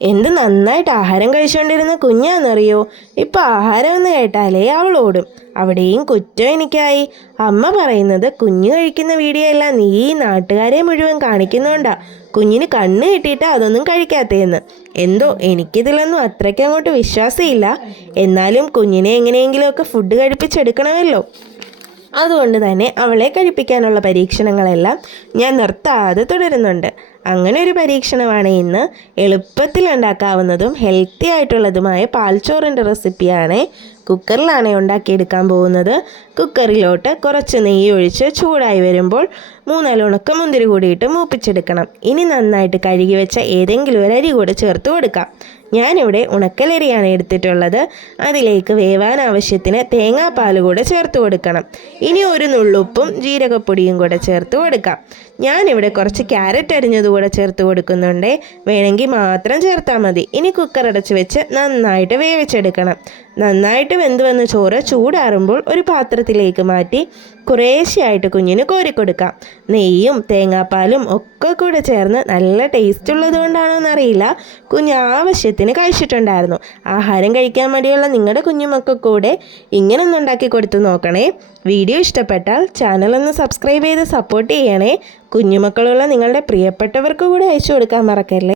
എന്ത് നന്നായിട്ട് ആഹാരം കഴിച്ചുകൊണ്ടിരുന്ന കുഞ്ഞാന്നറിയോ? ഇപ്പം ആഹാരം എന്ന് കേട്ടാലേ അവൾ ഓടും. അവിടെയും കുറ്റം എനിക്കായി. അമ്മ പറയുന്നത് കുഞ്ഞ് കഴിക്കുന്ന വീഡിയോ എല്ലാം നീ ഈ നാട്ടുകാരെ മുഴുവൻ കാണിക്കുന്നോണ്ടാ കുഞ്ഞിന് കണ്ണ് കിട്ടിയിട്ട് അതൊന്നും കഴിക്കാത്തേന്ന്. എന്തോ എനിക്കിതിലൊന്നും അത്രയ്ക്ക് അങ്ങോട്ട് വിശ്വാസമില്ല. എന്നാലും കുഞ്ഞിനെ എങ്ങനെയെങ്കിലുമൊക്കെ ഫുഡ് കഴിപ്പിച്ചെടുക്കണമല്ലോ. അതുകൊണ്ട് തന്നെ അവളെ കഴിപ്പിക്കാനുള്ള പരീക്ഷണങ്ങളെല്ലാം ഞാൻ നിർത്താതെ തുടരുന്നുണ്ട്. അങ്ങനെ ഒരു പരീക്ഷണമാണ് ഇന്ന്. എളുപ്പത്തിൽ ഉണ്ടാക്കാവുന്നതും ഹെൽത്തി ആയിട്ടുള്ളതുമായ പാൽച്ചോറിൻ്റെ റെസിപ്പിയാണ്. കുക്കറിലാണ് ഉണ്ടാക്കിയെടുക്കാൻ പോകുന്നത്. കുക്കറിലോട്ട് കുറച്ച് നെയ്യ് ഒഴിച്ച് ചൂടായി വരുമ്പോൾ 3 ഉണക്കമുന്തിരി കൂടിയിട്ട് മൂപ്പിച്ചെടുക്കണം. ഇനി നന്നായിട്ട് കഴുകി വെച്ച ഏതെങ്കിലും ഒരു അരി കൂടെ ചേർത്ത് കൊടുക്കാം. ഞാനിവിടെ ഉണക്കലരിയാണ് എടുത്തിട്ടുള്ളത്. അതിലേക്ക് വേവാൻ ആവശ്യത്തിന് തേങ്ങാപ്പാൽ കൂടെ ചേർത്ത് കൊടുക്കണം. ഇനി ഒരു നുള്ളുപ്പും ജീരകപ്പൊടിയും കൂടെ ചേർത്ത് കൊടുക്കാം. ഞാനിവിടെ കുറച്ച് ക്യാരറ്റ് അരിഞ്ഞത് കൂടെ ചേർത്ത് കൊടുക്കുന്നുണ്ട്. വേണമെങ്കിൽ മാത്രം ചേർത്താൽ മതി. ഇനി കുക്കർ അടച്ച് വെച്ച് നന്നായിട്ട് വേവിച്ചെടുക്കണം. നന്നായിട്ട് വെന്ത് വന്ന ചോറ് ചൂടാറുമ്പോൾ ഒരു പാത്രത്തിലേക്ക് മാറ്റി കുറേശ്ശെയായിട്ട് കുഞ്ഞിന് കോരിക്കൊടുക്കാം. നെയ്യും തേങ്ങാപ്പാലും ഒക്കെ കൂടെ ചേർന്ന് നല്ല ടേസ്റ്റ് ഉള്ളത് കൊണ്ടാണോ എന്നറിയില്ല, കുഞ്ഞ് ആവശ്യത്തിന് കഴിച്ചിട്ടുണ്ടായിരുന്നു. ആഹാരം കഴിക്കാൻ മടിയുള്ള നിങ്ങളുടെ കുഞ്ഞുമക്കൾ കൂടെ ഇങ്ങനെ ഒന്ന് ഉണ്ടാക്കി കൊടുത്തു നോക്കണേ. വീഡിയോ ഇഷ്ടപ്പെട്ടാൽ ചാനൽ ഒന്ന് സബ്സ്ക്രൈബ് ചെയ്ത് സപ്പോർട്ട് ചെയ്യണേ. കുഞ്ഞുമക്കളുള്ള നിങ്ങളുടെ പ്രിയപ്പെട്ടവർക്ക് കൂടെ അയച്ചു കൊടുക്കാൻ മറക്കല്ലേ.